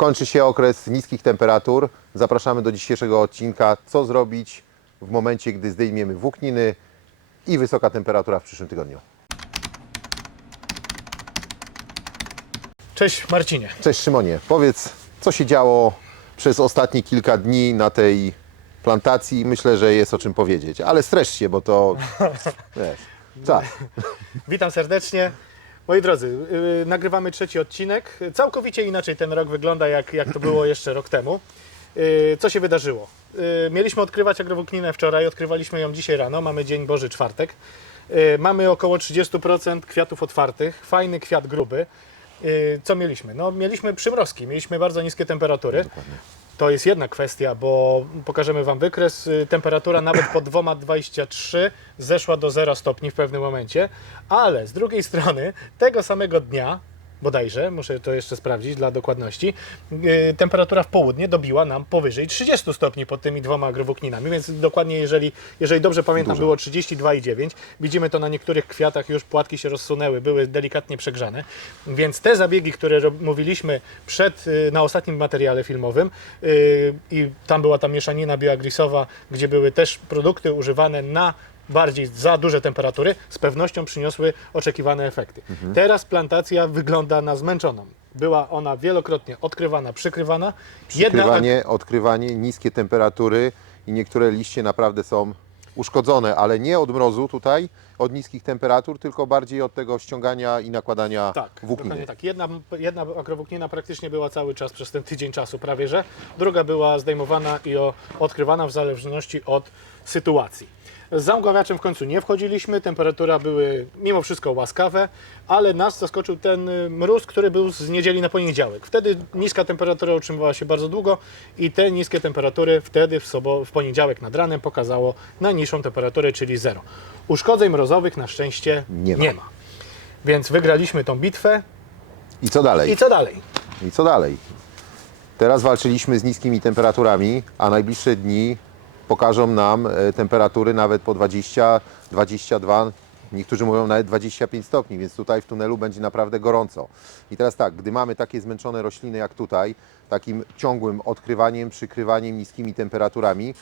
Kończy się okres niskich temperatur. Zapraszamy do dzisiejszego odcinka. Co zrobić w momencie, gdy zdejmiemy włókniny i wysoka temperatura w przyszłym tygodniu. Cześć Marcinie. Cześć Szymonie, powiedz, co się działo przez ostatnie kilka dni na tej plantacji? Myślę, że jest o czym powiedzieć, ale streszcz się, bo to wiesz, czas. Witam serdecznie. Moi drodzy, yy, nagrywamy trzeci odcinek. Całkowicie inaczej ten rok wygląda, jak, jak to było jeszcze rok temu. Yy, co się wydarzyło? Yy, mieliśmy odkrywać agrowłókninę wczoraj, odkrywaliśmy ją dzisiaj rano, mamy dzień Boży czwartek. Yy, mamy około 30% kwiatów otwartych, fajny kwiat gruby. Yy, co mieliśmy? No, mieliśmy przymrozki, mieliśmy bardzo niskie temperatury. To jest jedna kwestia, bo pokażemy Wam wykres. Y, Temperatura nawet po 2,23 zeszła do 0 stopni w pewnym momencie, ale z drugiej strony tego samego dnia, bodajże, muszę to jeszcze sprawdzić dla dokładności, y, temperatura w południe dobiła nam powyżej 30 stopni pod tymi dwoma agrowłókninami, więc dokładnie jeżeli, jeżeli dobrze pamiętam Dużo. było 32,9. Widzimy to na niektórych kwiatach, już płatki się rozsunęły, były delikatnie przegrzane. Więc te zabiegi, które mówiliśmy przed, y, na ostatnim materiale filmowym y, i tam była ta mieszanina bioagrisowa, gdzie były też produkty używane na bardziej za duże temperatury, z pewnością przyniosły oczekiwane efekty. Teraz plantacja wygląda na zmęczoną. Była ona wielokrotnie odkrywana, przykrywana. Jedna Przykrywanie, odkrywanie, niskie temperatury i niektóre liście naprawdę są uszkodzone, ale nie od mrozu tutaj, od niskich temperatur, tylko bardziej od tego ściągania i nakładania Tak, włókniny. tak. Jedna, jedna agrowłóknina praktycznie była cały czas przez ten tydzień czasu prawie, że druga była zdejmowana i odkrywana w zależności od sytuacji. Z zamgławiaczem w końcu nie wchodziliśmy, temperatura były mimo wszystko łaskawe, ale nas zaskoczył ten y, mróz, który był z niedzieli na poniedziałek. Wtedy niska temperatura utrzymywała się bardzo długo i te niskie temperatury wtedy w, sobo, w poniedziałek nad ranem pokazało najniższą temperaturę, czyli zero. Uszkodzeń mrozowych na szczęście Nie ma. nie ma. Więc wygraliśmy tą bitwę, I co dalej? i co dalej? I co dalej? Teraz walczyliśmy z niskimi temperaturami, a najbliższe dni pokażą nam e, temperatury nawet po 20, 22, niektórzy mówią nawet 25 stopni, więc tutaj w tunelu będzie naprawdę gorąco. I teraz tak, gdy mamy takie zmęczone rośliny jak tutaj, takim ciągłym odkrywaniem, przykrywaniem niskimi temperaturami,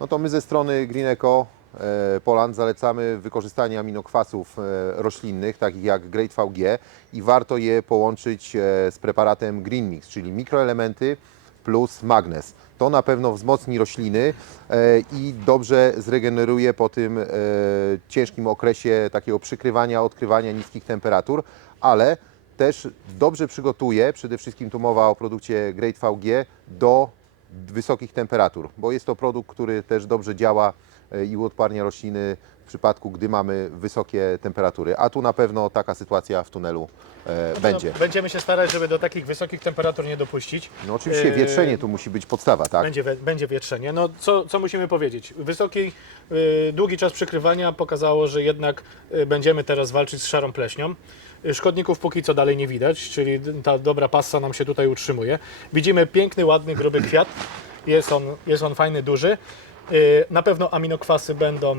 no to my ze strony Green Eco e, Poland zalecamy wykorzystanie aminokwasów e, roślinnych, takich jak Great VG i warto je połączyć z preparatem Green Mix, czyli mikroelementy plus magnez. To na pewno wzmocni rośliny e, i dobrze zregeneruje po tym e, ciężkim okresie takiego przykrywania, odkrywania niskich temperatur, ale też dobrze przygotuje, przede wszystkim tu mowa o produkcie Great VG, do wysokich temperatur, bo jest to produkt, który też dobrze działa i uodparnia rośliny w przypadku, gdy mamy wysokie temperatury. A tu na pewno taka sytuacja w tunelu e, będzie. No, będziemy się starać, żeby do takich wysokich temperatur nie dopuścić. No oczywiście E, wietrzenie tu musi być podstawa, tak? Będzie, we- będzie wietrzenie. No co, co musimy powiedzieć? Wysoki, y, długi czas przykrywania pokazało, że jednak y, będziemy teraz walczyć z szarą pleśnią. Y, Szkodników póki co dalej nie widać, czyli d- ta dobra passa nam się tutaj utrzymuje. Widzimy piękny, ładny, gruby kwiat. Jest on, jest on fajny, duży. Y, Na pewno aminokwasy będą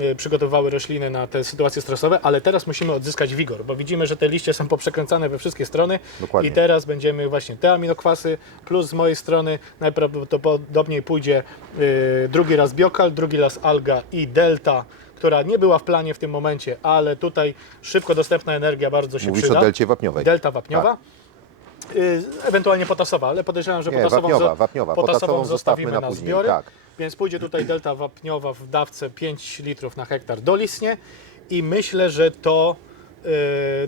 y, przygotowywały rośliny na te sytuacje stresowe, ale teraz musimy odzyskać wigor, bo widzimy, że te liście są poprzekręcane we wszystkie strony Dokładnie. i teraz będziemy właśnie te aminokwasy, plus z mojej strony najprawdopodobniej pójdzie y, drugi raz biokal, drugi raz alga i delta, która nie była w planie w tym momencie, ale tutaj szybko dostępna energia bardzo się Mówisz przyda. o delcie wapniowej. Delta wapniowa. Y, ewentualnie potasowa, ale podejrzewam, że Nie, potasową, wapniowa, zo- wapniowa. potasową zostawimy na, później, zbiory. tak. Więc pójdzie tutaj delta wapniowa w dawce 5 litrów na hektar dolisnie i myślę, że to yy,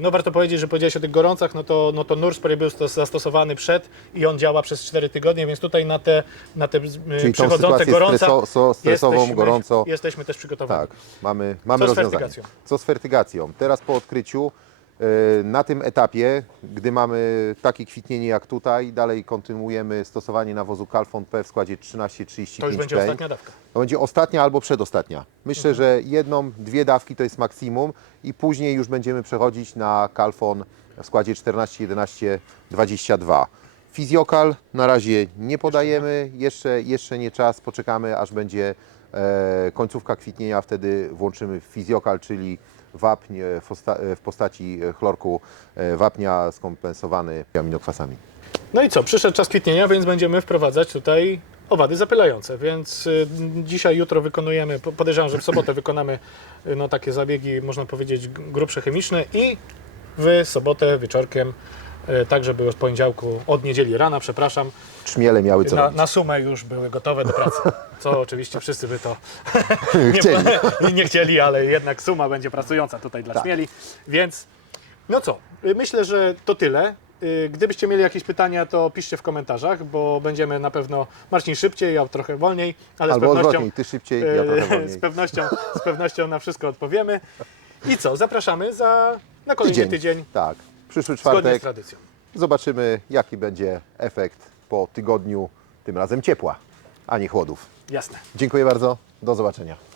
no warto powiedzieć, że powiedziałeś o tych gorącach, no to, no to Nurspray był stos- zastosowany przed i on działa przez 4 tygodnie, więc tutaj na te, na te yy, Czyli tą przychodzące sytuację gorąca streso- so- stresową, jesteśmy, gorąco. jesteśmy też przygotowani. Tak, mamy, mamy Co z rozwiązanie. fertygacją? Co z fertygacją? Teraz po odkryciu, na tym etapie, gdy mamy takie kwitnienie jak tutaj, dalej kontynuujemy stosowanie nawozu Calfon P w składzie 13-35 To już będzie ostatnia dawka. To będzie ostatnia albo przedostatnia. Myślę, że jedną, dwie dawki to jest maksimum i później już będziemy przechodzić na Calfon w składzie 14, 11, 22. Fizjokal na razie nie podajemy, jeszcze, jeszcze nie czas, poczekamy aż będzie e, końcówka kwitnienia, wtedy włączymy fizjokal, czyli wapń e, e, w postaci e, chlorku e, wapnia skompensowany aminokwasami. No i co, przyszedł czas kwitnienia, więc będziemy wprowadzać tutaj owady zapylające, więc y, dzisiaj, jutro wykonujemy, po- podejrzewam, że w sobotę wykonamy y, no, takie zabiegi, można powiedzieć, grubsze chemiczne i w sobotę wieczorkiem, tak żeby od poniedziałku, od niedzieli rana, przepraszam, Trzmiele miały co na, robić. na sumę już były gotowe do pracy. Co oczywiście wszyscy by to Chcieli. nie, nie chcieli, ale jednak suma będzie pracująca tutaj dla Tak. śmieli. Więc no co, y, myślę, że to tyle. Y, Gdybyście mieli jakieś pytania, to piszcie w komentarzach, bo będziemy na pewno Marcin szybciej, ja trochę wolniej, ale Albo z pewnością, odwrotnie, ty szybciej, ja trochę y, wolniej. z, pewnością, z pewnością na wszystko odpowiemy. I co, zapraszamy za, na kolejny tydzień, Tak. Przyszły zgodnie z czwartek tradycją. zobaczymy, jaki będzie efekt po tygodniu, tym razem ciepła, a nie chłodów. Jasne. Dziękuję bardzo. Do zobaczenia.